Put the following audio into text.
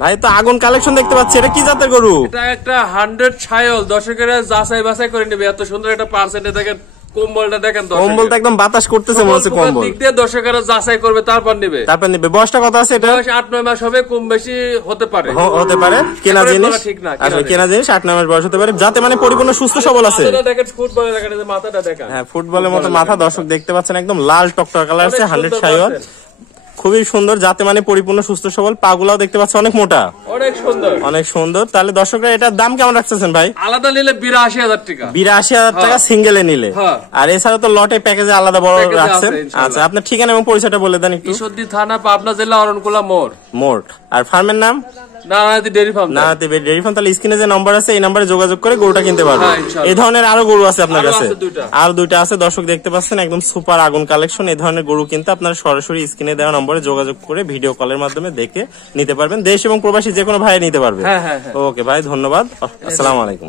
ভাই তো আগুন কালেকশন দেখতে পাচ্ছি, এটা কি জাতের গরু? এটা একটা 100 ছায়ল, দর্শকেরা যাচাই বাছাই করে নেবে। এত সুন্দর একটা পার্সেন্টে দেখেন, কম্বলটা দেখেন, কম্বলটা একদম বাতাস করতেছে মনে হচ্ছে কম্বল। দিক দিয়ে দর্শকেরা যাচাই করবে, তারপর নেবে। বয়সটা কত আছে এটা? বয়স 8-9 মাস হবে, কম বেশি হতে পারে। হতে পারে, কেনা জিনিস ঠিক না, আসলে কেনা জিনিস 8-9 মাস বয়স হতে পারে, যাতে মানে পরিপূর্ণ সুস্থ সবল আছে। দেখেন ফুটবলে দেখেন, মাথাটা দেখেন, হ্যাঁ ফুটবলের মতো মাথা দর্শক দেখতে পাচ্ছেন, একদম লাল টকটক কালার আছে, 100 ছায়ল, খুবই সুন্দর, যাতে মানে পরিপূর্ণ সুস্থ সবল। পাগুলাও দেখতে পাচ্ছ অনেক মোটা, অনেক সুন্দর, অনেক সুন্দর। তাহলে দর্শকরা এটার দাম কেমন রাখতেছেন ভাই? আলাদা নিলে 82,000 টাকা। 82,000 টাকা সিঙ্গেলে নিলে। আর এছাড়া তো লটে প্যাকেজে আলাদা বড় রাখছেন। আচ্ছা, আপনার ঠিকানা এবং পরিচয়টা বলে দেন একটু। ঈশ্বরদী থানা, পাবনা জেলা, অরণকুলা মোড়। আর ফার্মের নাম? Narayani dairy farm. Narayani dairy farm. তাহলে স্ক্রিনে যে নাম্বার আছে এই নাম্বারে যোগাযোগ করে গরুটা কিনতে পারবেন। এই ধরনের আরো গরু আছে আপনার কাছে? আর দুইটা আছে, দর্শক দেখতে পাচ্ছেন, একদম সুপার আগুন কালেকশন। এই ধরনের গরু কিনতে আপনারা সরাসরি স্ক্রিনে দেওয়া নম্বরে যোগাযোগ করে ভিডিও কলের মাধ্যমে দেখে নিতে পারবেন। দেশ এবং প্রবাসী যে কোনো ভাই নিতে পারবে। ওকে ভাই, ধন্যবাদ, আসসালামু আলাইকুম।